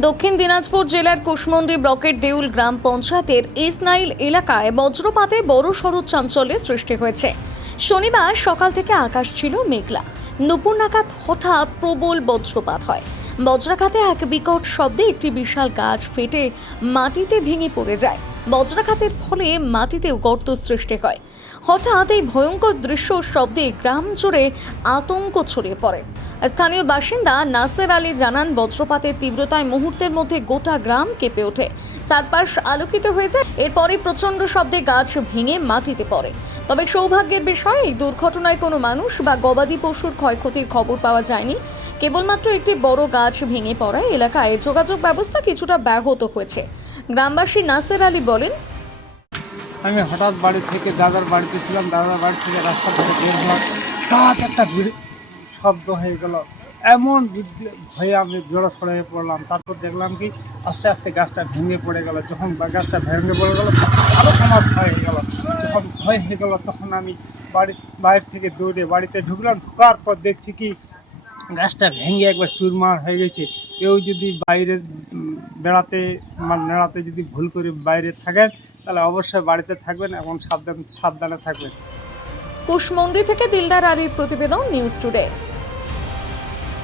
দক্ষিণ দিনাজপুর জেলার কুশমন্ডি ব্লকের দেউল গ্রাম পঞ্চায়েতের ইসনাইল এলাকায় বজ্রপাতে বড় সড় চাঞ্চল্যের সৃষ্টি হয়েছে। শনিবার সকাল থেকে আকাশ ছিল মেঘলা। দুপুর নাগাদ হঠাৎ প্রবল বজ্রপাত হয়। বজ্রাঘাতে এক বিকট শব্দে একটি বিশাল গাছ ফেটে মাটিতে ভেঙে পড়ে যায়। বজ্রাঘাতের ফলে মাটিতেও গর্ত সৃষ্টি হয়। হঠাৎ এই ভয়ঙ্কর দৃশ্য শব্দে গ্রাম জুড়ে আতঙ্ক ছড়িয়ে পড়ে। স্থানীয় বাসিন্দা নাসের আলী জানান, বজ্রপাতের তীব্রতায় মুহূর্তের মধ্যে গোটা গ্রাম কেঁপে ওঠে। চারপাশ আলোকিত হয়ে যায় এরপরে প্রচণ্ড শব্দে গাছ ভেঙে মাটিতে পড়ে। তবে সৌভাগ্যের বিষয়, এই দুর্ঘটনায় কোনো মানুষ বা গবাদি পশুর ক্ষয়ক্ষতির খবর পাওয়া যায়নি। কেবলমাত্র একটি বড় গাছ ভেঙে পড়ায় এলাকায় যোগাযোগ ব্যবস্থা কিছুটা ব্যাহত হয়েছে। গ্রামবাসী নাসের আলী বলেন, আমি হঠাৎ বাড়ি থেকে দাদার বাড়িতে ছিলাম। দাদার বাড়ি থেকে রাস্তা বের হঠাৎ একটা শব্দ হয়ে গেল। এমন ভয়ে আমি জড়ো সরে পড়লাম। তারপর দেখলাম কি, আস্তে আস্তে গাছটা ভেঙে পড়ে গেল। যখন গাছটা ভেঙে পড়ে গেল আরও আমার ভয় হয়ে গেল। যখন ভয় হয়ে গেল, তখন আমি বাড়ি বাইরে থেকে দৌড়ে বাড়িতে ঢুকলাম। ঢোকার পর দেখছি কি, গাছটা ভেঙে একবার চুরমার হয়ে গেছে। কেউ যদি বাইরে বেড়াতে মানে বেড়াতে যদি ভুল করে বাইরে থাকেন, তাহলে অবশ্যই বাড়িতে থাকবেন এবং সাবধান সাবধানে থাকবেন। কুশমন্ডি থেকে দিলদার আলীর প্রতিবেদন নিউজ টুডে।